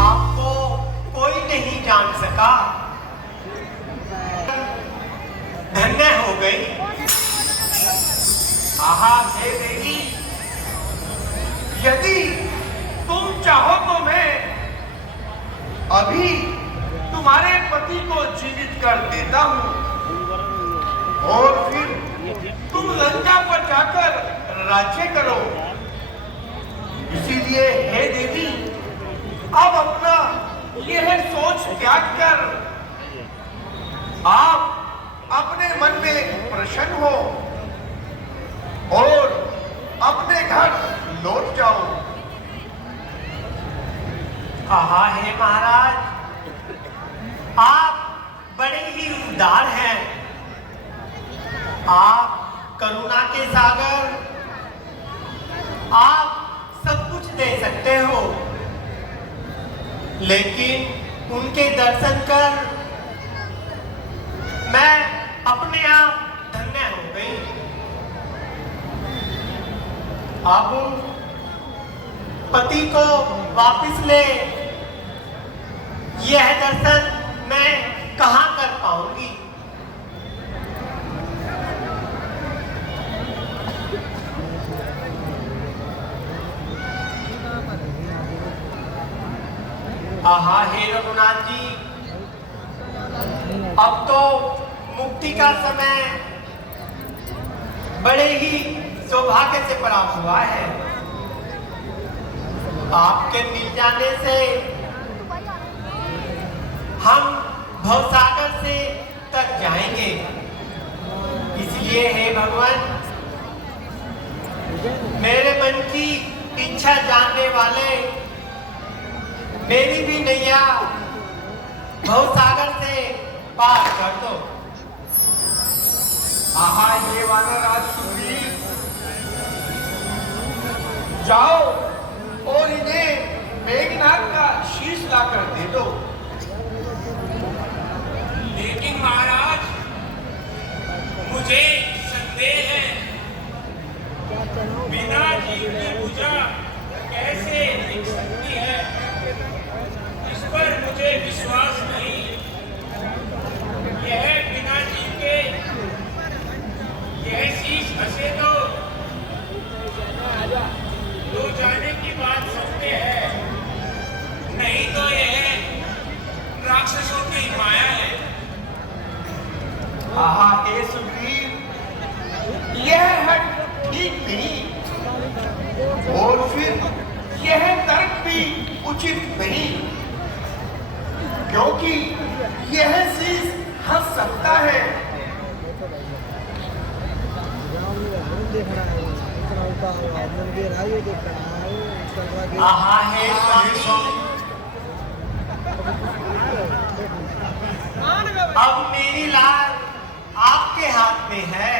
आपको कोई नहीं जान सका। धन्य हो गई। आहा हे देवी, यदि तुम चाहो तो मैं अभी तुम्हारे पति को जीवित कर देता हूं और फिर तुम लंका पर जाकर राज्य करो। इसीलिए हे देवी, अब अपना यह सोच त्याग कर आप अपने मन में प्रसन्न हो और अपने घर लौट जाओ। आहा हे महाराज, आप बड़े ही उदार हैं। आप करुणा के सागर, आप सब कुछ दे सकते हो, लेकिन उनके दर्शन कर मैं अपने आप धन्य हो गई। अब पति को वापस ले, यह दर्शन मैं कहां कर पाऊंगी। आहा हे रघुनाथ जी, अब तो मुक्ति का समय बड़े ही सौभाग्य से प्राप्त हुआ है। आपके मिल जाने से हम भवसागर से तर जाएंगे। इसलिए हे भगवान, मेरे मन की इच्छा जानने वाले, मेरी भी नैया भवसागर से पार कर दो। आहा ये वानरराज सुग्रीव, जाओ और इन्हें मेघनाथ का शीश लाकर दे दो। लेकिन महाराज, मुझे संदेह है, बिना जीव की पूजा कैसे दिख सकती है, इस पर मुझे विश्वास नहीं। यह बिना जीव के यह शीश हंसे तो जाने की बात सत्य है, नहीं तो यह राक्षसों की माया है। आहा हे सुग्रीव, यह हट ठीक नहीं और फिर यह तर्क भी उचित नहीं, क्योंकि यह शीश हंस सकता है। आहा हे स्वामी, अब मेरी लाल आपके हाथ में है।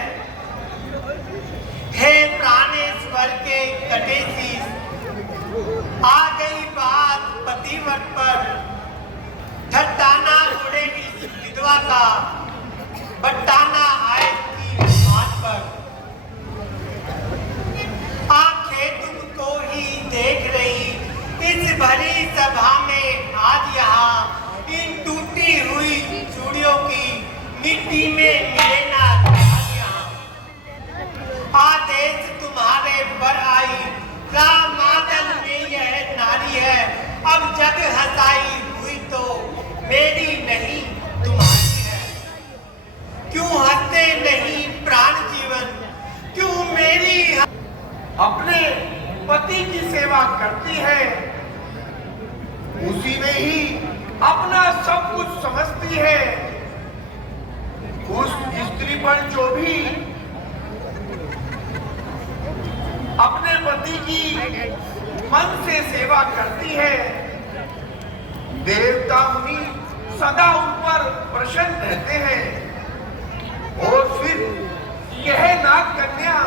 हे प्राणेश्वर के कटे शीश, आ गई बात पतिव्रत पर, ठट्टाना उड़ेगी विधवा का, बट्टाना आएगी हाथ पर। आंखें तुमको ही देख रही इस भरी सभा में आज यहाँ, इन टूटी हुई चूड़ियों की मिट्टी में मिले ना यहाँ। आदेश तुम्हारे पर आई, राम मादल में यह नारी है, अब जग हंसाई हुई तो मेरी नहीं तुम्हारी है। क्यों हंसते नहीं प्राण जीवन, क्यों मेरी अपने पति की सेवा करती है, उसी में ही अपना सब कुछ समझती है। उस स्त्री पर जो भी अपने पति की मन से सेवा करती है, देवता मुनि सदा उन पर प्रसन्न रहते हैं और फिर यह नाग कन्या